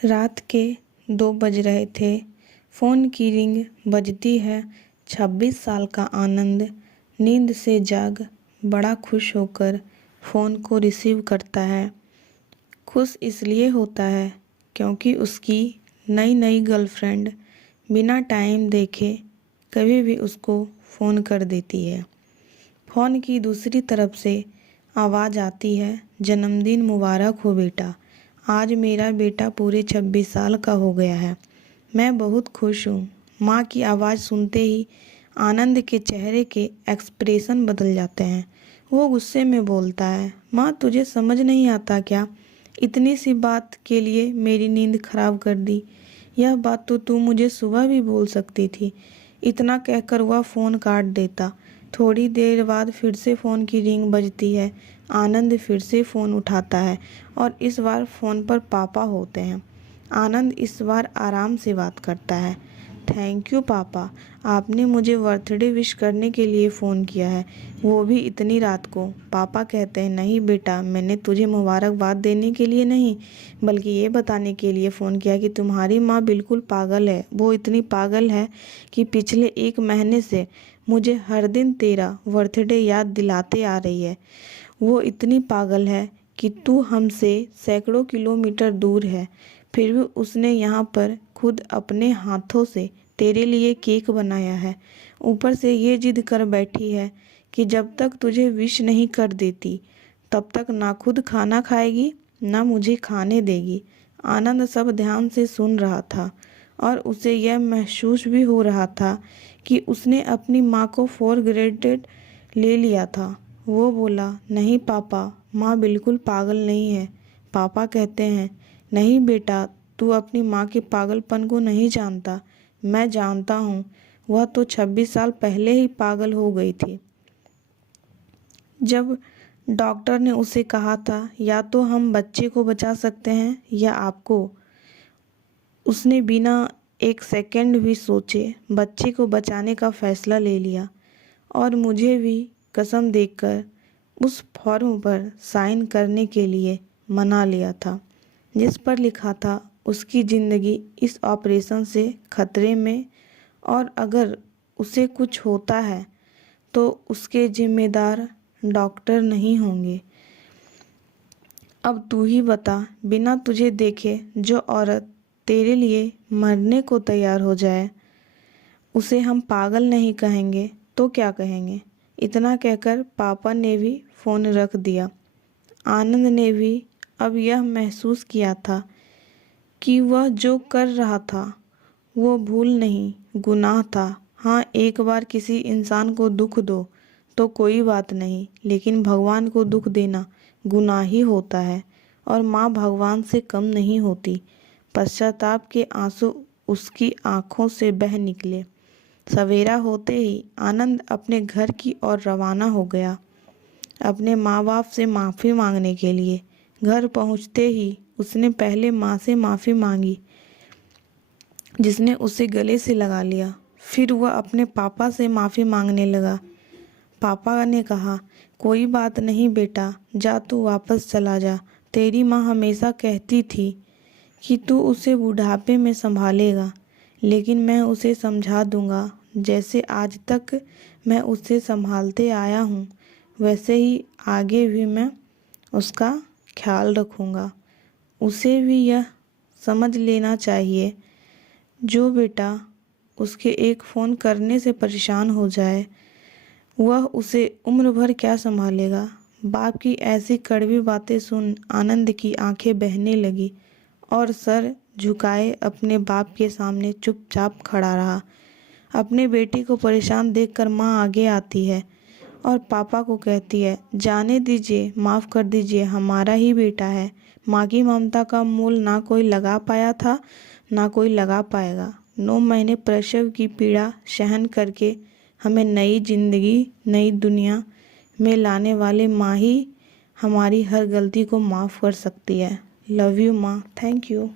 रात के 2 बज रहे थे। फ़ोन की रिंग बजती है। 26 साल का आनंद नींद से जाग बड़ा खुश होकर फ़ोन को रिसीव करता है। खुश इसलिए होता है क्योंकि उसकी नई नई गर्लफ्रेंड बिना टाइम देखे कभी भी उसको फ़ोन कर देती है। फ़ोन की दूसरी तरफ से आवाज़ आती है, जन्मदिन मुबारक हो बेटा, आज मेरा बेटा पूरे 26 साल का हो गया है। मैं बहुत खुश हूँ। माँ की आवाज़ सुनते ही आनंद के चेहरे के एक्सप्रेशन बदल जाते हैं। वो गुस्से में बोलता है, माँ तुझे समझ नहीं आता क्या? इतनी सी बात के लिए मेरी नींद खराब कर दी। यह बात तो तू मुझे सुबह भी बोल सकती थी। इतना कहकर वह फ़ोन काट देता। थोड़ी देर बाद फिर से फ़ोन की रिंग बजती है। आनंद फिर से फ़ोन उठाता है और इस बार फ़ोन पर पापा होते हैं। आनंद इस बार आराम से बात करता है। थैंक यू पापा, आपने मुझे बर्थडे विश करने के लिए फ़ोन किया है, वो भी इतनी रात को। पापा कहते हैं, नहीं बेटा, मैंने तुझे मुबारकबाद देने के लिए नहीं बल्कि ये बताने के लिए फ़ोन किया कि तुम्हारी माँ बिल्कुल पागल है। वो इतनी पागल है कि पिछले 1 महीने से मुझे हर दिन तेरा बर्थडे याद दिलाते आ रही है। वो इतनी पागल है कि तू हमसे सैकड़ों किलोमीटर दूर है, फिर भी उसने यहाँ पर खुद अपने हाथों से तेरे लिए केक बनाया है। ऊपर से ये जिद कर बैठी है कि जब तक तुझे विश नहीं कर देती तब तक ना खुद खाना खाएगी ना मुझे खाने देगी। आनंद सब ध्यान से सुन रहा था और उसे यह महसूस भी हो रहा था कि उसने अपनी माँ को फॉर ग्रांटेड ले लिया था। वो बोला, नहीं पापा, माँ बिल्कुल पागल नहीं है। पापा कहते हैं, नहीं बेटा, तू अपनी माँ के पागलपन को नहीं जानता। मैं जानता हूँ, वह तो 26 साल पहले ही पागल हो गई थी। जब डॉक्टर ने उसे कहा था या तो हम बच्चे को बचा सकते हैं या आपको, उसने बिना 1 सेकंड भी सोचे बच्चे को बचाने का फैसला ले लिया और मुझे भी कसम देकर उस फॉर्म पर साइन करने के लिए मना लिया था जिस पर लिखा था उसकी ज़िंदगी इस ऑपरेशन से खतरे में और अगर उसे कुछ होता है तो उसके जिम्मेदार डॉक्टर नहीं होंगे। अब तू ही बता, बिना तुझे देखे जो औरत तेरे लिए मरने को तैयार हो जाए उसे हम पागल नहीं कहेंगे तो क्या कहेंगे? इतना कहकर पापा ने भी फ़ोन रख दिया। आनंद ने भी अब यह महसूस किया था कि वह जो कर रहा था वो भूल नहीं, गुनाह था। हाँ, एक बार किसी इंसान को दुख दो तो कोई बात नहीं, लेकिन भगवान को दुख देना गुनाह ही होता है और माँ भगवान से कम नहीं होती। पश्चाताप के आंसू उसकी आंखों से बह निकले। सवेरा होते ही आनंद अपने घर की ओर रवाना हो गया, अपने माँ बाप से माफ़ी मांगने के लिए। घर पहुँचते ही उसने पहले माँ से माफ़ी मांगी जिसने उसे गले से लगा लिया। फिर वह अपने पापा से माफ़ी मांगने लगा। पापा ने कहा, कोई बात नहीं बेटा, जा तू वापस चला जा। तेरी माँ हमेशा कहती थी कि तू उसे बुढ़ापे में संभालेगा, लेकिन मैं उसे समझा दूंगा। जैसे आज तक मैं उसे संभालते आया हूँ वैसे ही आगे भी मैं उसका ख्याल रखूँगा। उसे भी यह समझ लेना चाहिए, जो बेटा उसके एक फ़ोन करने से परेशान हो जाए वह उसे उम्र भर क्या संभालेगा। बाप की ऐसी कड़वी बातें सुन आनंद की आंखें बहने लगी और सर झुकाए अपने बाप के सामने चुपचाप खड़ा रहा। अपने बेटे को परेशान देखकर माँ आगे आती है और पापा को कहती है, जाने दीजिए, माफ़ कर दीजिए, हमारा ही बेटा है। माँ की ममता का मोल ना कोई लगा पाया था ना कोई लगा पाएगा। 9 महीने प्रसव की पीड़ा सहन करके हमें नई जिंदगी, नई दुनिया में लाने वाले माँ ही हमारी हर गलती को माफ़ कर सकती है। लव यू माँ, थैंक यू।